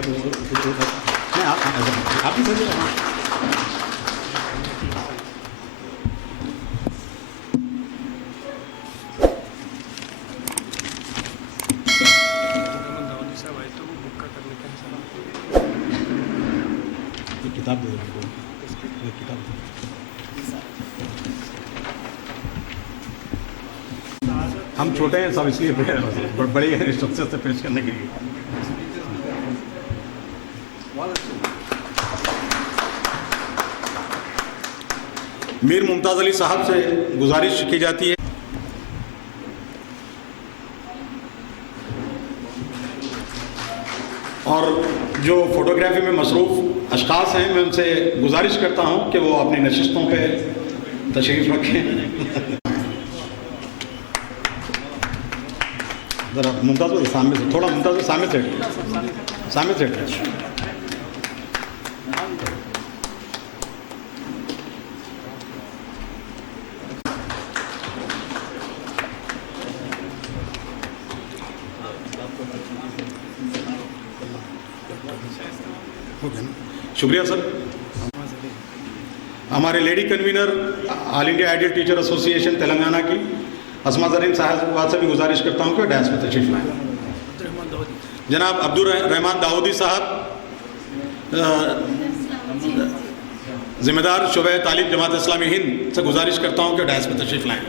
आप नहीं आप ही समझिए। किताब दे दो, किताब हम छोटे हैं सब, इसलिए बड़े इंस्ट्रक्शन से पेश करने के लिए। मीर मुमताज़ अली साहब से गुजारिश की जाती है और जो फोटोग्राफी में मसरूफ़ अशख़ास हैं, मैं उनसे गुजारिश करता हूं कि वो अपनी नशिस्तों पे तशरीफ़ रखें। ज़रा मुमताज़ भाई सामने से, थोड़ा मुमताज़ भाई सामने से शुक्रिया सर। हमारे lady convener all India ideal teacher association Telangana की अस्मा ज़रीन साहब से भी गुजारिश करता हूँ कि डैश में तशरीफ़ लाएँ। जनाब अब्दुल रहमान दाऊदी साहब ज़िम्मेदार शुबे तालीम जमात इस्लामी हिंद से गुजारिश करता हूँ कि डैश में तशरीफ़ लाएँ।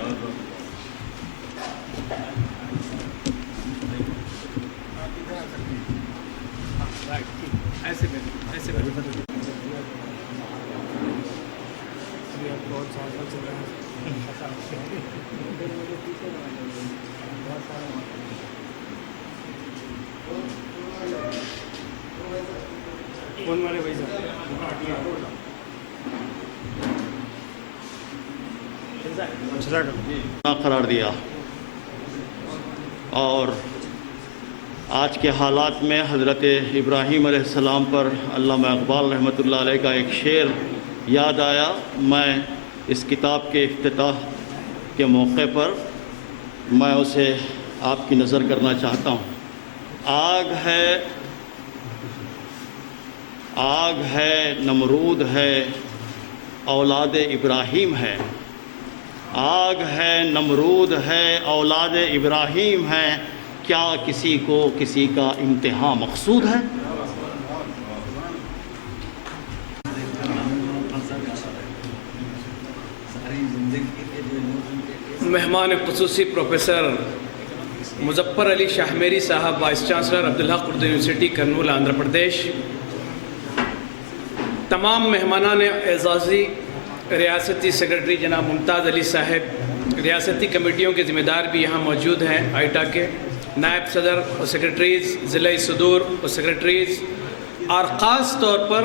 करार दिया और आज के हालात में हज़रत इब्राहीम अलैहिस्सलाम पर अल्लामा इक़बाल रहमतुल्लाह अलैह का एक शेर याद आया। मैं इस किताब के इफ्तिताह के मौके पर मैं उसे आपकी नज़र करना चाहता हूँ। आग है नमरूद है औलाद इब्राहीम है, आग है नमरूद है औलाद इब्राहीम है, क्या किसी को किसी का इम्तिहान मकसूद है। मेहमान ख़ुसूसी प्रोफेसर मुज़फ़्फ़र अली शाहमेरी साहब, vice chancellor Abdul Haq Urdu university Kurnool Andhra Pradesh, तमाम मेहमानान एज़ाज़ी, रियासती सेक्रेटरी जनाब मुमताज़ अली साहब, रियासती कमेटियों के ज़िम्मेदार भी यहाँ मौजूद हैं, आइटा के नायब सदर और सेक्रेटरीज़, ज़िला सदूर और सेक्रेटरीज़, और ख़ास तौर पर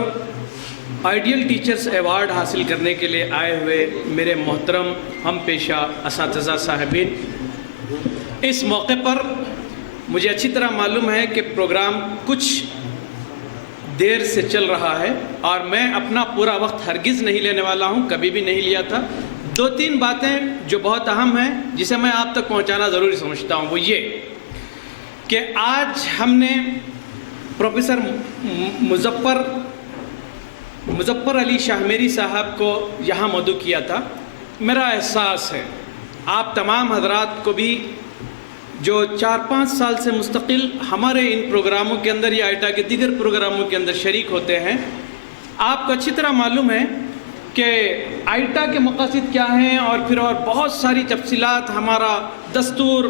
आइडियल टीचर्स अवार्ड हासिल करने के लिए आए हुए मेरे मोहतरम हम पेशा असातिज़ा साहिबीन। इस मौके पर मुझे अच्छी तरह मालूम है कि प्रोग्राम कुछ देर से चल रहा है और मैं अपना पूरा वक्त हरगिज़ नहीं लेने वाला हूं, कभी भी नहीं लिया था। 2-3 बातें जो बहुत अहम हैं जिसे मैं आप तक पहुंचाना ज़रूरी समझता हूं, वो ये कि आज हमने प्रोफेसर मुज़फ़्फ़र अली शाहमेरी साहब को यहाँ मदऊ किया था। मेरा एहसास है आप तमाम हजरात को भी जो 4-5 साल से मुस्तकिल हमारे इन प्रोग्रामों के अंदर या आइटा के दीगर प्रोग्रामों के अंदर शरीक होते हैं, आपको अच्छी तरह मालूम है कि आइटा के मक़ासिद क्या हैं और फिर और बहुत सारी तफसीलात, हमारा दस्तूर,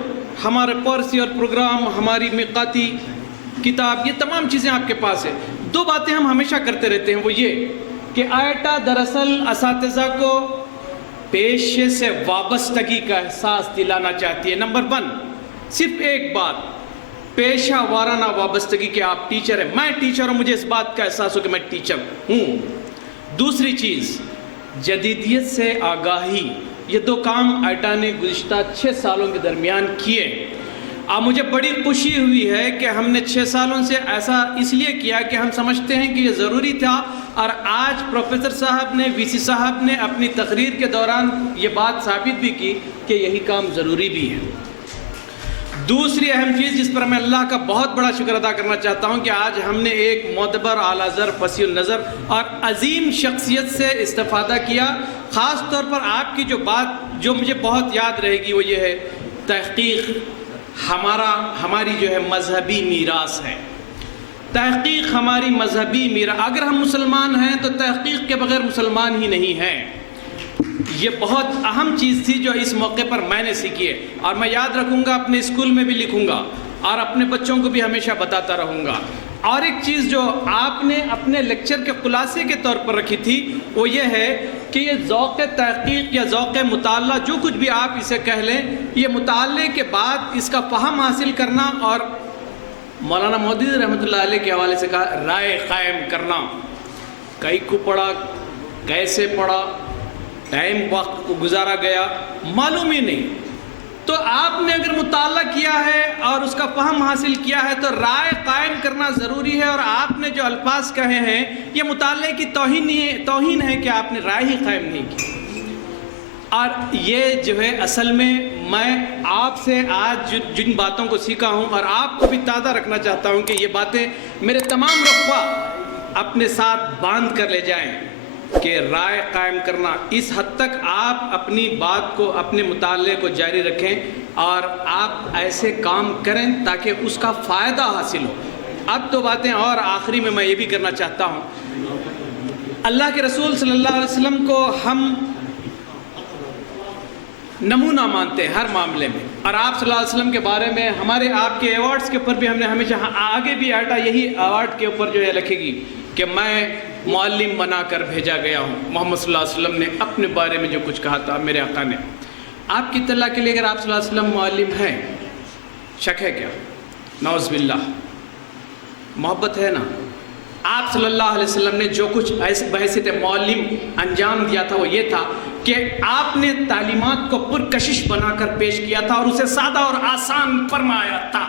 हमारे पॉलिसी और प्रोग्राम, हमारी मिक़ाती किताब, ये तमाम चीज़ें आपके पास है। 2 बातें हम हमेशा करते रहते हैं, वो ये कि आइटा दरअसल असातिज़ा को पेशे से वाबस्तगी का एहसास दिलाना चाहती है। नंबर 1, सिर्फ एक बात, पेशा वाराना वाबस्तगी कि आप टीचर हैं, मैं टीचर हूँ, मुझे इस बात का एहसास हो कि मैं टीचर हूँ। दूसरी चीज़, जदीदियत से आगाही, ये 2 काम आइटा ने गुज़िश्ता 6 सालों के दरमियान किए। अब मुझे बड़ी खुशी हुई है कि हमने 6 सालों से ऐसा इसलिए किया कि हम समझते हैं कि ये ज़रूरी था, और आज प्रोफेसर साहब ने, वीसी साहब ने अपनी तकरीर के दौरान ये बात साबित भी की कि यही काम ज़रूरी भी है। دوسری اہم چیز جس پر میں اللہ کا بہت بڑا شکر ادا کرنا چاہتا ہوں کہ آج ہم نے ایک معتبر، اعلیٰ ظرف، وسیع النظر اور عظیم شخصیت سے استفادہ کیا. خاص طور پر آپ کی جو بات جو مجھے بہت یاد رہے گی وہ یہ ہے، تحقیق ہماری جو ہے مذہبی میراث ہے. تحقیق ہماری مذہبی میراث. اگر ہم مسلمان ہیں تو تحقیق کے بغیر مسلمان ہی نہیں ہیں. یہ بہت اہم چیز تھی جو اس موقع پر میں نے سیکھی ہے، اور میں یاد رکھوں گا، اپنے اسکول میں بھی لکھوں گا اور اپنے بچوں کو بھی ہمیشہ بتاتا رہوں گا. اور ایک چیز جو آپ نے اپنے لیکچر کے خلاصے کے طور پر رکھی تھی وہ یہ ہے کہ یہ ذوق تحقیق یا ذوق مطالعہ، جو کچھ بھی آپ اسے کہہ لیں، یہ مطالعے کے بعد اس کا فہم حاصل کرنا، اور مولانا مودودی رحمۃ اللہ علیہ کے حوالے سے کہا رائے قائم کرنا. کئی کو پڑھا، کیسے پڑھا، ٹائم وقت گزارا گیا، معلوم ہی نہیں. تو آپ نے اگر مطالعہ کیا ہے اور اس کا فہم حاصل کیا ہے تو رائے قائم کرنا ضروری ہے. اور آپ نے جو الفاظ کہے ہیں یہ مطالعے کی توہین ہے کہ آپ نے رائے ہی قائم نہیں کی. اور یہ جو ہے اصل میں آپ سے آج جن باتوں کو سیکھا ہوں اور آپ کو بھی تازہ رکھنا چاہتا ہوں کہ یہ باتیں میرے تمام رفقا اپنے ساتھ باندھ کر لے جائیں کہ رائے قائم کرنا. اس حد تک آپ اپنی بات کو، اپنے مطالعے کو جاری رکھیں اور آپ ایسے کام کریں تاکہ اس کا فائدہ حاصل ہو. اب تو باتیں اور آخری میں یہ بھی کرنا چاہتا ہوں، اللہ کے رسول صلی اللہ علیہ وسلم کو ہم نمونہ مانتے ہیں ہر معاملے میں، اور آپ صلی اللہ علیہ وسلم کے بارے میں ہمارے آپ کے ایوارڈز کے اوپر بھی ہم نے ہمیشہ، آگے بھی آئٹا یہی ایوارڈ کے اوپر جو ہے لکھے گی کہ میں معلم بنا کر بھیجا گیا ہوں. محمد صلی اللہ علیہ وسلم نے اپنے بارے میں جو کچھ کہا تھا میرے آقا نے. آپ کی اطلاع کے لیے اگر آپ صلی اللہ علیہ وسلم معلم ہیں، شک ہے کیا؟ نعوذ باللہ. محبت ہے نا. آپ صلی اللہ علیہ وسلم نے جو کچھ بحیثیت معلم انجام دیا تھا وہ یہ تھا کہ آپ نے تعلیمات کو پرکشش بنا کر پیش کیا تھا اور اسے سادہ اور آسان فرمایا تھا.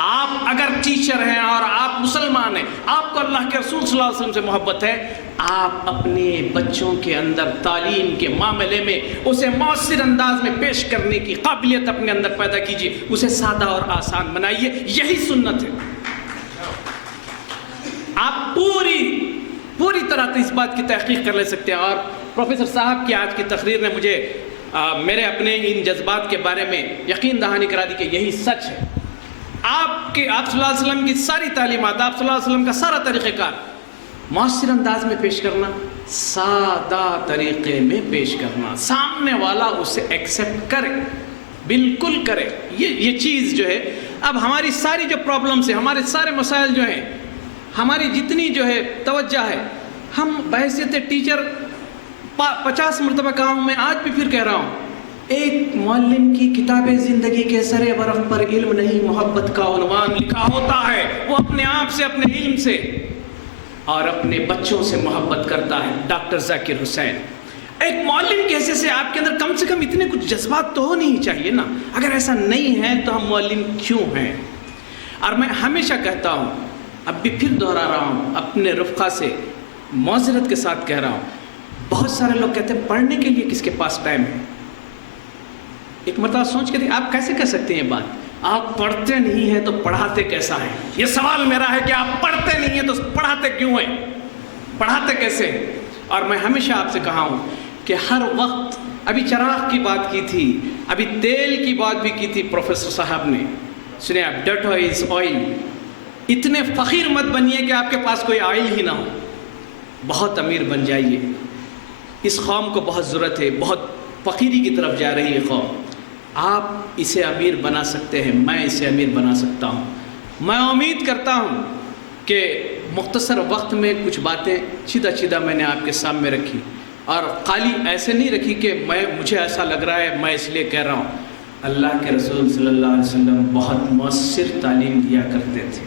آپ اگر ٹیچر ہیں اور آپ مسلمان ہیں، آپ کو اللہ کے رسول صلی اللہ علیہ وسلم سے محبت ہے، آپ اپنے بچوں کے اندر تعلیم کے معاملے میں اسے مؤثر انداز میں پیش کرنے کی قابلیت اپنے اندر پیدا کیجیے، اسے سادہ اور آسان بنائیے. یہی سنت ہے. آپ پوری طرح اس بات کی تحقیق کر لے سکتے ہیں. اور پروفیسر صاحب کی آج کی تقریر نے مجھے میرے اپنے ان جذبات کے بارے میں یقین دہانی کرا دی کہ یہی سچ ہے. آپ صلی اللہ علیہ وسلم کی ساری تعلیمات، آپ صلی اللہ علیہ وسلم کا سارا طریقہ کار مؤثر انداز میں پیش کرنا، سادہ طریقے میں پیش کرنا، سامنے والا اسے ایکسیپٹ کرے، بالکل کرے. یہ چیز جو ہے اب ہماری ساری جو پرابلمس ہیں، ہمارے سارے مسائل جو ہیں، ہماری جتنی جو ہے توجہ ہے، ہم بحیثیت ٹیچر 50 مرتبہ کہا ہوں، میں آج بھی پھر کہہ رہا ہوں، ایک معلم کی کتاب زندگی کے سر ورق پر علم نہیں محبت کا عنوان لکھا ہوتا ہے. وہ اپنے آپ سے، اپنے علم سے اور اپنے بچوں سے محبت کرتا ہے. ڈاکٹر ذاکر حسین ایک معلم کی حیثیت سے آپ کے اندر کم سے کم اتنے کچھ جذبات تو ہونی ہی چاہیے نا. اگر ایسا نہیں ہے تو ہم معلم کیوں ہیں؟ اور میں ہمیشہ کہتا ہوں، اب بھی پھر دہرا رہا ہوں، اپنے رفقا سے معذرت کے ساتھ کہہ رہا ہوں، بہت سارے لوگ کہتے ہیں پڑھنے کے لیے کس کے پاس ٹائم ہے. ایک مرتبہ سوچ کے دیکھ، آپ کیسے کہہ سکتے ہیں یہ بات؟ آپ پڑھتے نہیں ہیں تو پڑھاتے کیسا ہے؟ یہ سوال میرا ہے کہ آپ پڑھتے نہیں ہیں تو پڑھاتے کیوں ہیں؟ پڑھاتے کیسے؟ اور میں ہمیشہ آپ سے کہا ہوں کہ ہر وقت، ابھی چراغ کی بات کی تھی، ابھی تیل کی بات بھی کی تھی پروفیسر صاحب نے. سنیں آپ، ڈٹ از آئل. اتنے فقیر مت بنیے کہ آپ کے پاس کوئی آئل ہی نہ ہو. بہت امیر بن جائیے. اس قوم کو بہت ضرورت ہے، بہت فقیری کی طرف جا رہی ہے قوم. آپ اسے امیر بنا سکتے ہیں، میں اسے امیر بنا سکتا ہوں. میں امید کرتا ہوں کہ مختصر وقت میں کچھ باتیں سیدھا میں نے آپ کے سامنے رکھی، اور خالی ایسے نہیں رکھی کہ مجھے ایسا لگ رہا ہے میں اس لیے کہہ رہا ہوں. اللہ کے رسول صلی اللہ علیہ وسلم بہت مؤثر تعلیم دیا کرتے تھے.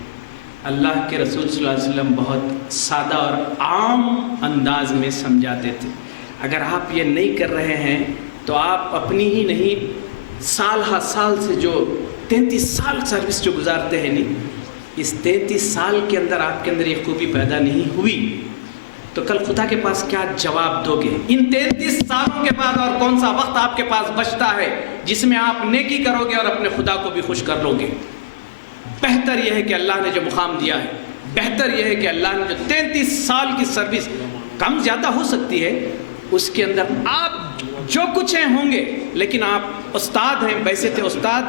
اللہ کے رسول صلی اللہ علیہ وسلم بہت سادہ اور عام انداز میں سمجھاتے تھے. اگر آپ یہ نہیں کر رہے ہیں تو آپ اپنی ہی نہیں، سال ہر سال سے جو 33 سال سروس جو گزارتے ہیں نہیں، اس 33 سال کے اندر آپ کے اندر یہ خوبی پیدا نہیں ہوئی تو کل خدا کے پاس کیا جواب دو گے؟ ان 33 سالوں کے بعد اور کون سا وقت آپ کے پاس بچتا ہے جس میں آپ نیکی کرو گے اور اپنے خدا کو بھی خوش کر لو گے؟ بہتر یہ ہے کہ اللہ نے جو مقام دیا ہے، بہتر یہ ہے کہ اللہ نے جو 33 سال کی سروس، کم زیادہ ہو سکتی ہے، اس کے اندر آپ جو کچھ ہیں ہوں گے، لیکن آپ استاد ہیں، ویسے تھے استاد،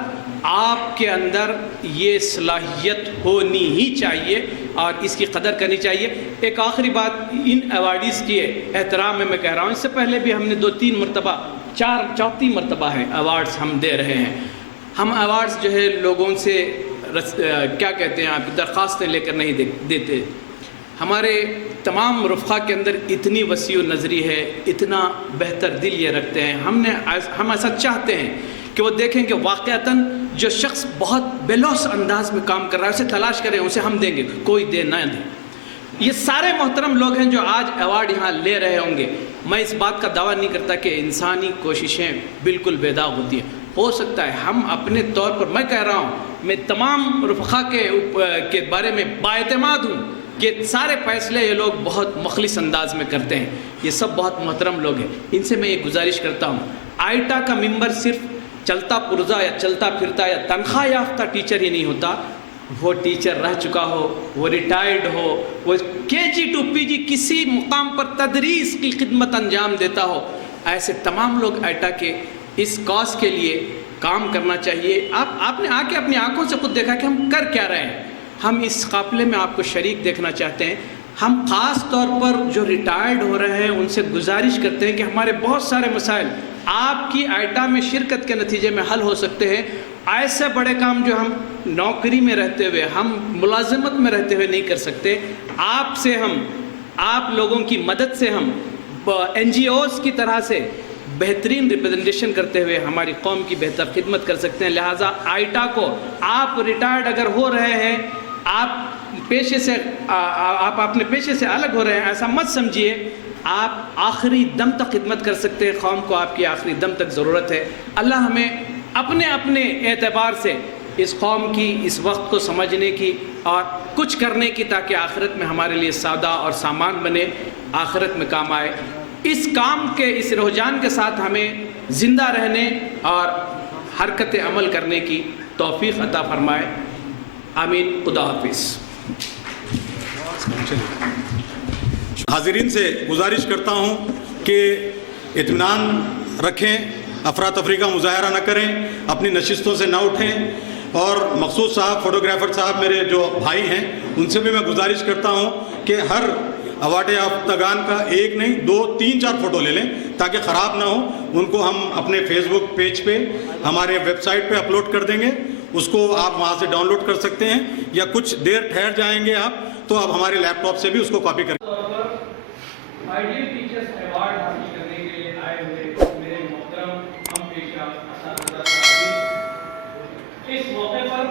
آپ کے اندر یہ صلاحیت ہونی ہی چاہیے اور اس کی قدر کرنی چاہیے۔ ایک آخری بات ان ایوارڈیز کی احترام میں کہہ رہا ہوں، اس سے پہلے بھی ہم نے 2-3 مرتبہ، چوتھی مرتبہ ہے ایوارڈز ہم دے رہے ہیں۔ ہم ایوارڈز جو ہے لوگوں سے کیا کہتے ہیں آپ درخواستیں لے کر نہیں دیتے۔ ہمارے تمام رفقا کے اندر اتنی وسیع نظری ہے، اتنا بہتر دل یہ رکھتے ہیں، ہم ایسا چاہتے ہیں کہ وہ دیکھیں کہ واقعتاً جو شخص بہت بے لوث انداز میں کام کر رہا ہے اسے تلاش کریں، اسے ہم دیں گے، کوئی دے نہ دے۔ یہ سارے محترم لوگ ہیں جو آج ایوارڈ یہاں لے رہے ہوں گے۔ میں اس بات کا دعویٰ نہیں کرتا کہ انسانی کوششیں بالکل بے داغ ہوتی ہیں، ہو سکتا ہے ہم اپنے طور پر، میں کہہ رہا ہوں، میں تمام رفقا کے بارے میں بااعتماد ہوں کہ سارے فیصلے یہ لوگ بہت مخلص انداز میں کرتے ہیں، یہ سب بہت محترم لوگ ہیں۔ ان سے میں یہ گزارش کرتا ہوں، آئٹا کا ممبر صرف چلتا پرزا یا چلتا پھرتا یا تنخواہ یافتہ ٹیچر ہی نہیں ہوتا، وہ ٹیچر رہ چکا ہو، وہ ریٹائرڈ ہو، وہ KG to PG کسی مقام پر تدریس کی خدمت انجام دیتا ہو، ایسے تمام لوگ آئٹا کے اس کاز کے لیے کام کرنا چاہیے۔ آپ نے آ کے اپنی آنکھوں سے خود دیکھا کہ ہم کر کیا رہے ہیں۔ ہم اس قافلے میں آپ کو شریک دیکھنا چاہتے ہیں۔ ہم خاص طور پر جو ریٹائرڈ ہو رہے ہیں ان سے گزارش کرتے ہیں کہ ہمارے بہت سارے مسائل آپ کی آئٹا میں شرکت کے نتیجے میں حل ہو سکتے ہیں۔ ایسے بڑے کام جو ہم نوکری میں رہتے ہوئے، ہم ملازمت میں رہتے ہوئے نہیں کر سکتے، آپ لوگوں کی مدد سے ہم NGOs کی طرح سے بہترین ریپریزنٹیشن کرتے ہوئے ہماری قوم کی بہتر خدمت کر سکتے ہیں۔ لہٰذا آئٹا کو، آپ ریٹائرڈ اگر ہو رہے ہیں، آپ اپنے پیشے سے الگ ہو رہے ہیں، ایسا مت سمجھیے، آپ آخری دم تک خدمت کر سکتے ہیں، قوم کو آپ کی آخری دم تک ضرورت ہے۔ اللہ ہمیں اپنے اعتبار سے اس قوم کی اس وقت کو سمجھنے کی اور کچھ کرنے کی، تاکہ آخرت میں ہمارے لیے سادہ اور سامان بنے، آخرت میں کام آئے۔ اس کام کے، اس رجحان کے ساتھ ہمیں زندہ رہنے اور حرکت عمل کرنے کی توفیق عطا فرمائے، آمین۔ خدا حافظ۔ حاضرین سے گزارش کرتا ہوں کہ اطمینان رکھیں، افراتفری کا مظاہرہ نہ کریں، اپنی نشستوں سے نہ اٹھیں، اور مخصوص صاحب، فوٹوگرافر صاحب میرے جو بھائی ہیں، ان سے بھی میں گزارش کرتا ہوں کہ ہر ایوارڈ یافتگان کا 1 نہیں 2 3 4 فوٹو لے لیں تاکہ خراب نہ ہو۔ ان کو ہم اپنے فیس بک پیج پہ، ہمارے ویب سائٹ پہ اپلوڈ کر دیں گے، اس کو آپ وہاں سے ڈاؤن لوڈ کر سکتے ہیں، یا کچھ دیر ٹھہر جائیں گے آپ تو آپ ہمارے لیپ ٹاپ سے بھی اس کو کاپی کر آئیڈیل ٹیچرز ایوارڈ حاصل کرنے کے لیے آئے ہوئے میرے محترم ہم پیشہ اساتذہ صاحبین، اس موقع پر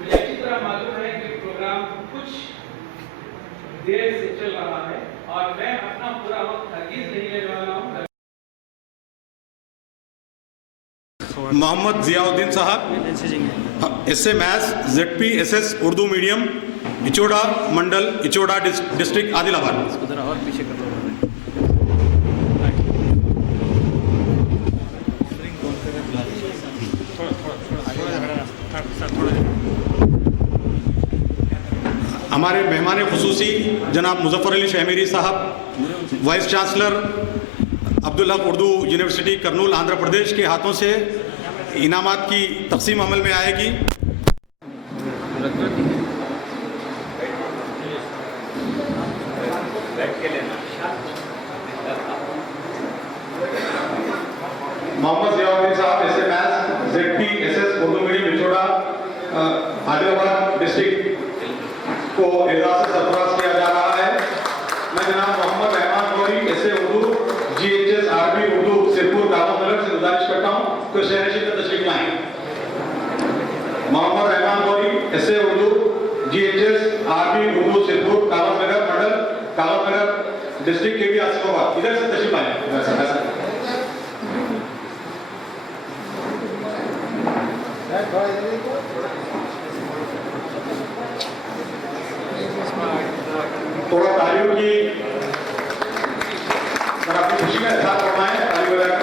مجھے اچھی طرح معلوم ہے کہ پروگرام کچھ دیر سے چل رہا ہے اور میں اپنا پورا وقت ہرگز نہیں لینے والا ہوں۔ محمد Ziauddin sahab, S A maths ZPSS Urdu medium, Ichoda mandal, Ichoda district, Adilabad. اور پیچھے کر دو۔ ہمارے مہمان خصوصی جناب Muzaffar Ali Shahmiri sahab, vice chancellor Abdul Haq Urdu university Kurnool, Andhra Pradesh کے ہاتھوں سے انعامات کی تقسیم عمل میں آئے گی۔ محمد Ziauddin sahab, S A maths ZPSS Urdu medium, Ichoda, Adilabad district کو اعزاز سے سرفراز کیا جا رہا ہے۔ میں جناب محمد رحمان گوری، ایس اے اردو GHS عربی اردو سرپور کعبہ ملک سے گزارش کرتا ہوں کہ شہرشی کا تشریف لائیں۔ محمد رحمان گوری، ایس اے اردو GHS عربی اردو سرپور کعبہ ملک منڈل، کعبہ ملک ڈسٹرکٹ کے بھی آصف آباد، ادھر سے تشریف لائیں۔ تھوڑا تالیوں کی अपनी खुशी का इजहार फरमाएं, ताली बजाएं।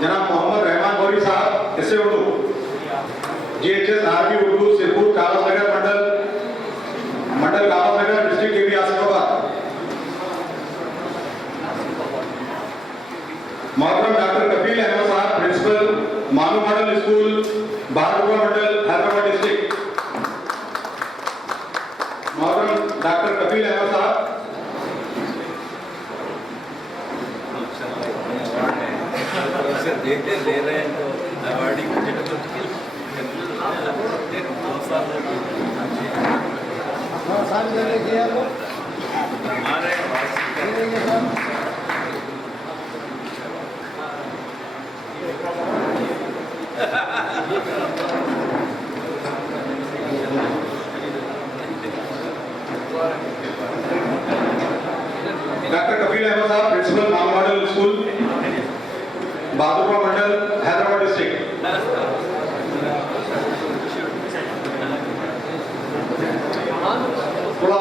जनाब मोहम्मद रहमान गौरी साहब, इससे उर्दू, GHS आरबी उर्दू, सिरपुर कागज नगर मंडल कागज नगर, डिस्ट्रिक्ट केवी आसिफाबाद। मोहतरम डॉक्टर कफील Ahmad sahab, principal MANUU model school, Bahadurpura mandal, Hyderabad district. मोहतरम डॉक्टर कफील अहमद साहब, देते दे रहे हैं तो अवार्डिंग डॉक्टर कफील Ahmad sahab, principal MANUU model school, Bahadurpura mandal, Hyderabad district. थोड़ा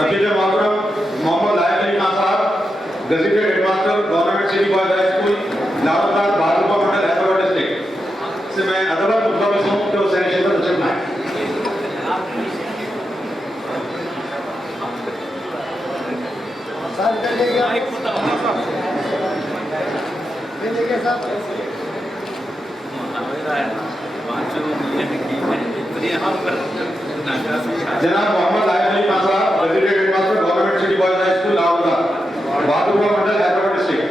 कफील मोहतरम Mohammed Laiq Ali Khan sahab, gazetted headmaster, government city boys high school, Ladughat, Bahadurpura mandal, Hyderabad district से मैं अदब मुतलबिस हूँ कि वो सैनिक पर तशरीफ लाएं। जनाब Mohammad Laiq Ali Khan sahab, gazetted headmaster, government city boys high school, Ladughat, Bahadurpura mandal, Hyderabad district.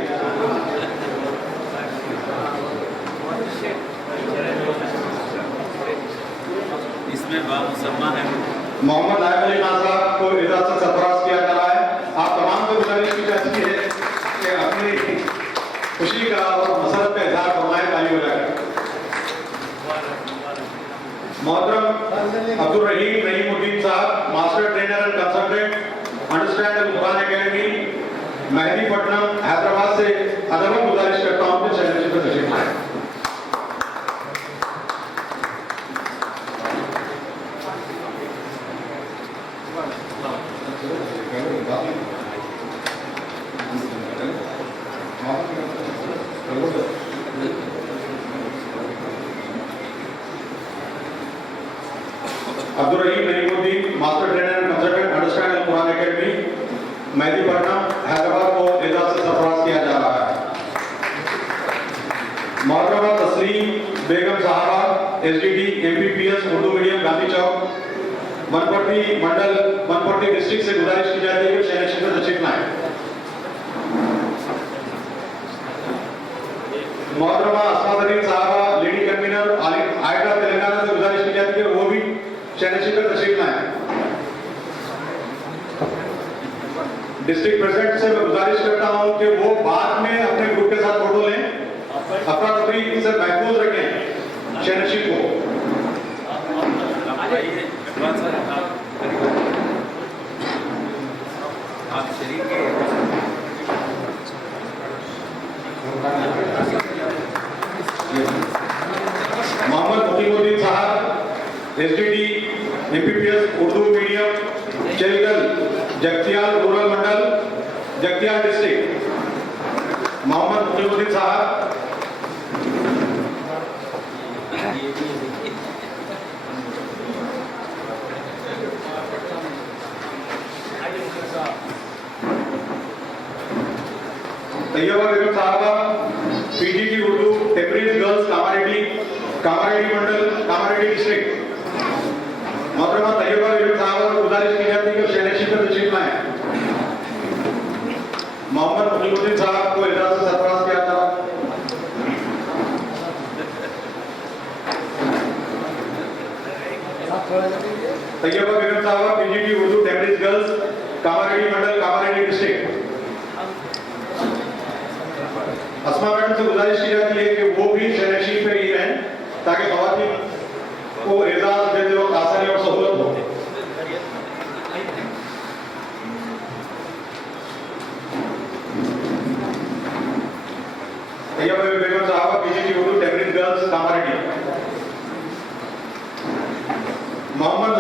इसमें बामुसम्मा है मोहम्मद लायक अली खान साहब को इजाजत से सरफराज किया जा रहा है। आप तमाम को गुजारिश की जाती है कि अपनी खुशी का और मसरत का इजहार फरमाएं, ताली बजाकर। मोहतरम Abdul Rahim Rahimuddin sahab, master trainer and consultant, understand Al Quran academy, Mehdipatnam, Hyderabad से अदब गुजारिश करता हूँ कि चैनल पर तशरीफ लाएं। Abdul Rahim Rahimuddin, master trainer and consultant, understand Al Quran academy, Mehdipatnam, Hyderabad को इजाजत से सरफराज किया जा रहा है। मोहतरमा तस्लीम बेगम sahaba, SDD MPPS Urdu medium, Gandhi Chowk, Wanaparthy mandal, Wanaparthy district से गुजारिश की जाती है कि शहर क्षेत्र तशरीफ लाएं। मोहतरमा अस्मादरीन साहबा, लेडी कन्वीनर, आयटा तेलंगाना से गुजारिश की जाती है कि वो भी शहर क्षेत्र तशरीफ लाएं। डिस्ट्रिक्ट प्रेसिडेंट से मैं गुजारिश करता हूं कि वो बाद में अपने ग्रुप के साथ फोटो लें, अफरा तफरी से महफूज रखें शहरशी को। आप शरीक के Mohammad Muqeemuddin sahab, SDD MPPS Urdu medium, Chelgal, Jagtial rural mandal, Jagtial district. Mohammed Muqeemuddin sahab, Tayyaba Begum sahaba, PGT Urdu, टेम्परेज गर्ल्स, कामारेड्डी मंडल, कामारेड्डी डिस्ट्रिक्ट। मोहतरमा तैयबा बेगम साहबा को गुजारिश की जाती है कि शहर पर तशरीफ लाएं। मोहम्मद मुकीमुद्दीन साहब को इजाजत से सरफराज किया था। तैयबा बेगम साहबा, PGT उर्दू, टेम्परेज गर्ल्स, कामारेड्डी मंडल, कामारेड्डी डिस्ट्रिक्ट। अस्मा मैडम से गुजारिश की जाती है कि वो भी शहर पे ही रहें ताकि खवातीन को एजाज देते वक्त आसानी और सहूलत हो।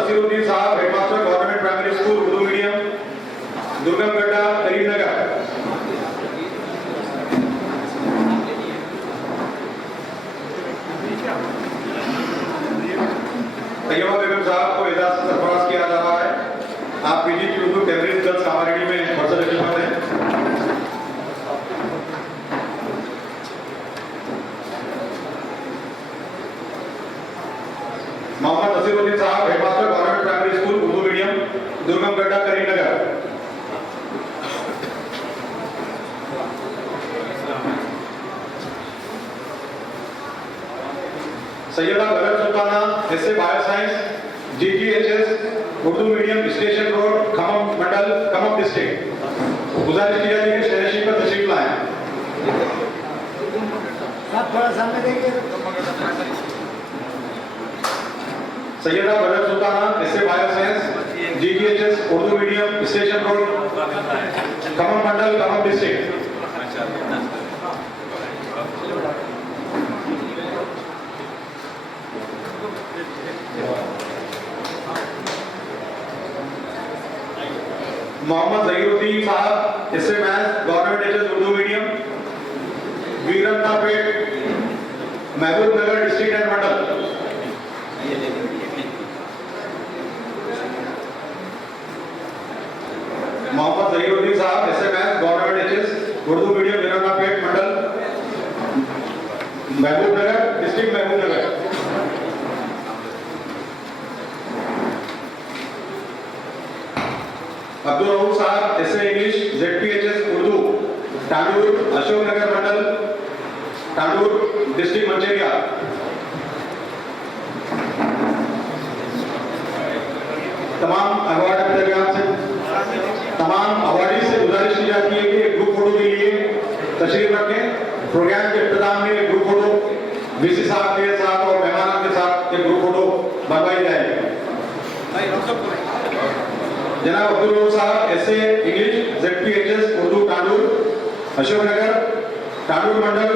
Naseeruddin sahab, headmaster government primary school Urdu medium, Durgamgadda, Karimnagar. Tayyaba Begum sahab को एजाज से सरफराज किया जा रहा है। आप पीजी की उर्दू तहरीर गर्ल्स कामारेडी में बरसर खिदमत हैं। Mohammed Naseeruddin sahab, headmaster government primary school Urdu medium, Durgamgadda, Karimnagar. Syeda गलत Sultana, S A bio science, GGHS Urdu medium, station road, Khammam mandal, Khammam district. गुजारिश की जाती है कि शहनशीं पर तशरीफ लाएं। थोड़ा सामने देखिए। सैयदा गलत Sultana, S A bio science, GGHS Urdu medium, station road, Khammam mandal, Khammam district. Mohammed Zaheeruddin sahab, S A maths, government HS Urdu medium, Veerannapet, Mahbubnagar district and mandal. Mohammed Zaheeruddin sahab, S A maths, government HS Urdu medium, Veerannapet mandal, Mahbubnagar district, Mahbubnagar. Abdul Rauf sahab, S A English, ZPHS Urdu, Tandur, Ashoknagar mandal, Tandur district, Mancherial. तमाम अवार्डी से गुजारिश की जाती है कि ग्रुप फोटो के लिए तशरीफ रखें। प्रोग्राम के इख्तिताम में ग्रुप फोटो वीसी साहब के साथ और मेहमानों के साथ एक ग्रुप फोटो बनवाई जाएगी। जनाब Abdul Rauf sahab, S A English, ZPHS Urdu, Tandur, Ashoknagar, Tandur mandal,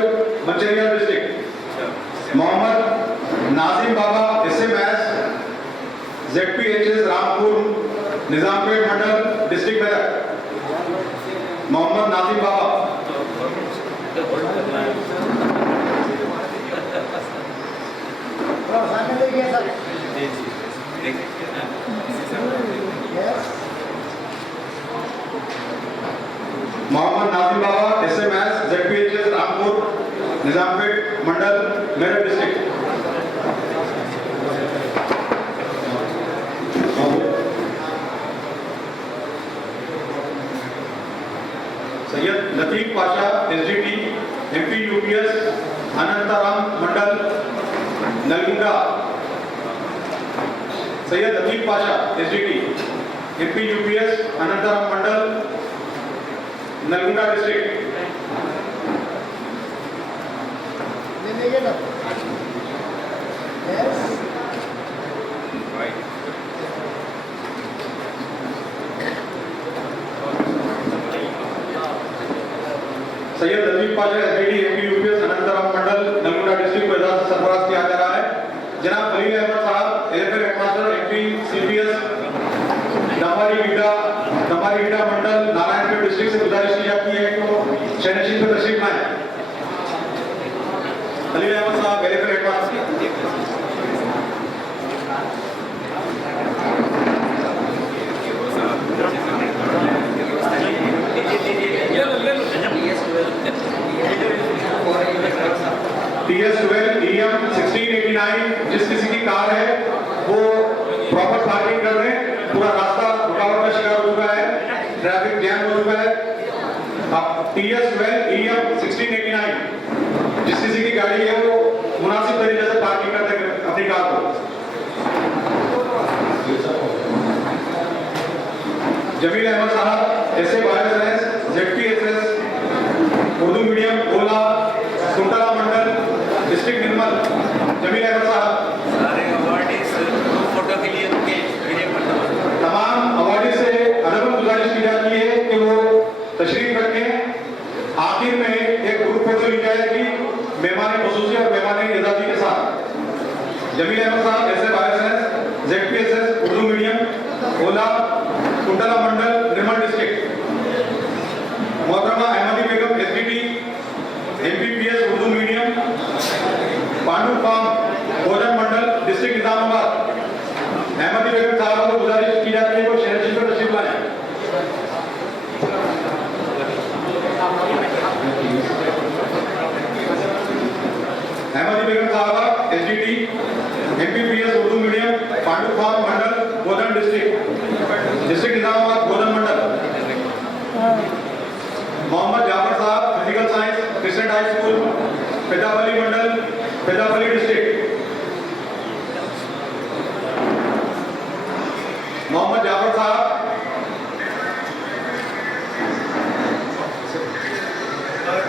Mancherial district. Mohammed Nazim Baba, S A maths, ZPHS Rampur, Nizampet mandal, district Meerut. Mohammed Nazim Baba. थोड़ा सामने देखिए sir. Mohammed Nazim Baba, S A maths, ZPHS Rampur, Nizampet mandal, Meerut district. Syed Latif Pasha, SDT, MP UPS, Anantaram mandal, Nalgonda. Syed Latif Pasha, SDT, MP UPS, Anantaram mandal, Nalgonda district. ले लीजिए ना। Yes. Syed Latif Pasha, SDT, MP UPS, Anantaram mandal, Nalgonda district को एजाज से सरफराज किया जा रहा है। जनाब खलील अहमद साहब, एएफए हेडमास्टर, एमपी सीपीएस, दमारी मंडल, नारायणगढ़ डिस्ट्रिक्ट से गुजारिश की जाती है कि वो शहनशीं पर तशरीफ लाएं। खलील अहमद साहब, एएफए हेडमास्टर। TS12 EM 1689, जिस किसी की कार है वो प्रॉपर पार्किंग कर दें। पूरा रास्ता रुकावट का शिकार हो चुका है, ट्रैफिक जैम हो चुका है। अब TS12 EM 1689, जिस किसी की गाड़ी है वो मुनासिब तरीके से पार्किंग कर दे अपनी कार को। Jameel Ahmed sahab, S A bio science, ZPHS Urdu medium, Gola, Kuntala mandal, district Nirmal. Jameel Ahmed sahab. सारे अवार्डीज फोटो के लिए रुके तमाम अवार्डी से अदब गुजारिश की जाती है कि वो तशरीफ रखें। आखिर में एक ग्रुप फोटो ली जाएगी मेहमान खुसूसी और मेहमान एजाजी के साथ। Jameel Ahmed sahab, S A bio science, ZPHS Urdu Ola Kundala mandal Nirmal district, मोहतरमा Ahmadi Begum SDT MPPS Urdu medium Pandu farm Bhojan mandal district Nizamabad. Ahmadi Begum sahab को गुजारिश की जाती है वो शहर पर तशरीफ लाएं। Ahmadi Begum sahaba SDT MPPS Urdu medium Pandu farm mandal Bhojan district Nizamabad Bhojan mandal. Mohammed Jafar sahab physical science Christian high school Peddapalli mandal Peddapalli district. Mohammed Jafar sahab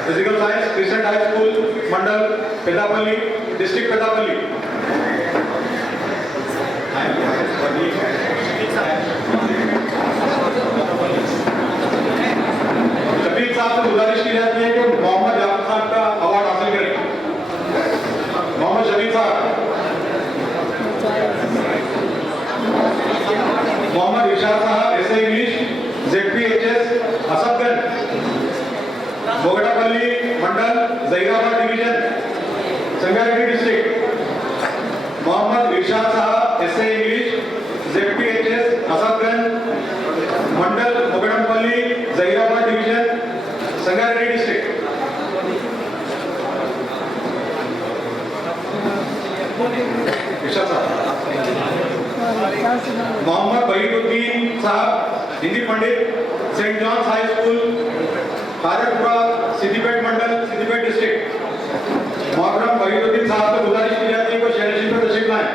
physical science Christian high school mandal Peddapalli district Peddapalli. Shafiq sahab से गुजारिश की जाती है कि मोहम्मद जाफर साहब का अवार्ड हासिल करें। मोहम्मद शफीक साहब। Mohammed Irshad sahab S A English ZPHS Asafganj Bogatapalli mandal Zaheerabad division Sangareddy district. Mohammed Irshad sahab S A English ZPHS Asafganj mandal Bogatapalli Zaheerabad division Sangareddy district. Irshad sahab. Mohammed Baheeruddin sahab Hindi pandit saint John's high school Khajarpura Siddipet mandal Siddipet district. मोहतरम बहीरुद्दीन साहब को गुजारिश की जाती है कि शहर पर तशरीफ लाएं।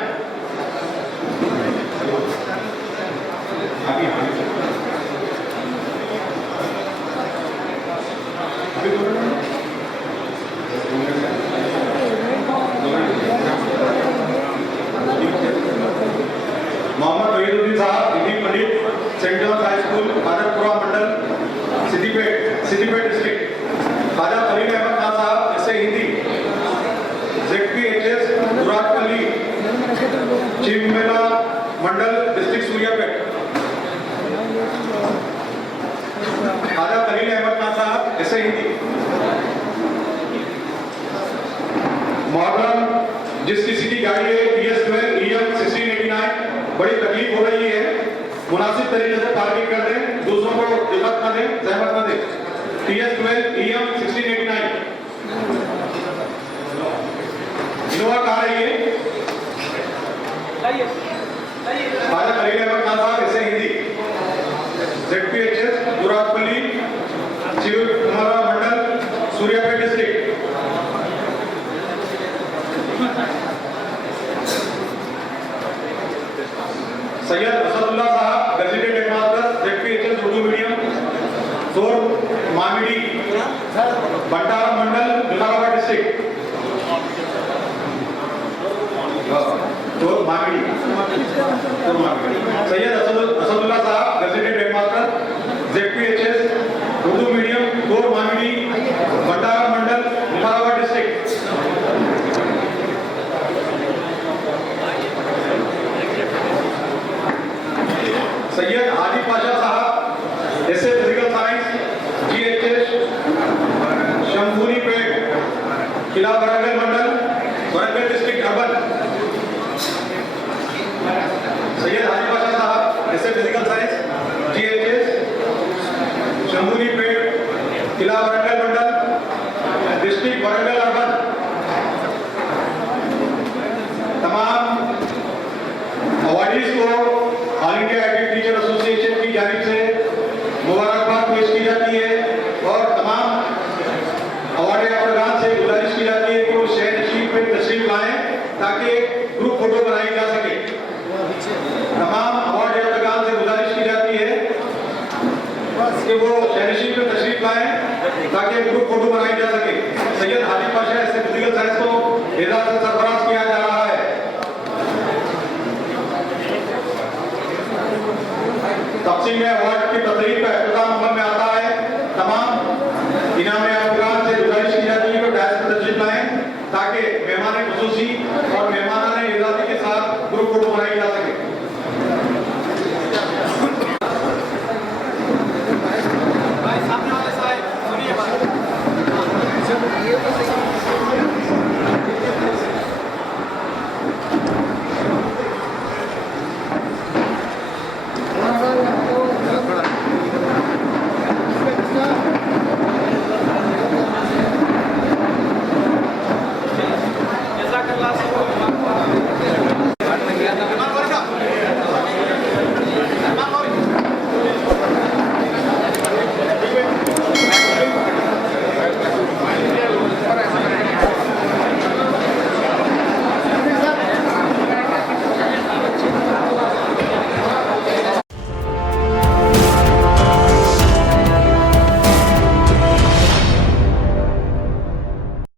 Mohammad Baheeruddin sahab Hindi pandit saint John's high school खाजरपुरा मंडल सिद्दीपेट डिस्ट्रिक्ट। ख्वाजा खलील अहमद खान साहब एसए हिंदी जेडपीएचएस गुराटपल्ली चिममेला मंडल डिस्ट्रिक्ट सूर्यापेट। ख्वाजा खलील अहमद खान साहब एसए हिंदी। मोहतरम जिस किसी की गाड़ी है TS12 EM 1689 बड़ी तकलीफ हो रही है, मुनासिब तरीके से पार्किंग कर दें, दूसरों को दिक्कत न दें, जहमत न दें। TS12 EM 1689 इनोवा कार है ये। ख्वाजा खलील अहमद खान साहब ऐसे हिंदी ZPHS गुराटपल्ली चिवकुमारा मंडल सूर्यापेट डिस्ट्रिक्ट। सैयद असदुल्ला साहब gazetted headmaster ZPHS Urdu medium सोर मामिडी बंटारा मंडल जलालाबाद डिस्ट्रिक्ट। सोर मामिडी सैयद असदुल्ला साहब gazetted headmaster ZPHS Urdu medium सोर मामिडी बंटारा मंडल जलालाबाद डिस्ट्रिक्ट। सैयद आदिल पाशा साहब एसए फिजिकल साइंस GHS शंभूरी पेट किला वरंगल मंडल वरंगल डिस्ट्रिक्ट अर्बन। सैयद आदिल पाशा साहब एसए फिजिकल साइंस GHS शंभूरी पेट किला वरंगल मंडल डिस्ट्रिक्ट वरंगल अर्बन। तमाम अवार्डीज को all India ideal teacher association की जानिब से मुबारकबाद पेश की जाती है और तमाम अवार्ड याफ्तागान से गुजारिश की जाती है कि वो शहर नशीब पे तशरीफ लाएं ताकि ग्रुप फोटो बनाई जा सके। तमाम अवार्ड याफ्तागान से गुजारिश की जाती है कि वो शहर नशीब पे तशरीफ लाएं ताकि ग्रुप फोटो बनाई जा सके। सैयद हाजी पाशा ऐसे फिजिकल साइंस को एजाज से सरफराज किया जा रहा है। तफसील में अवार्ड की तकरीब का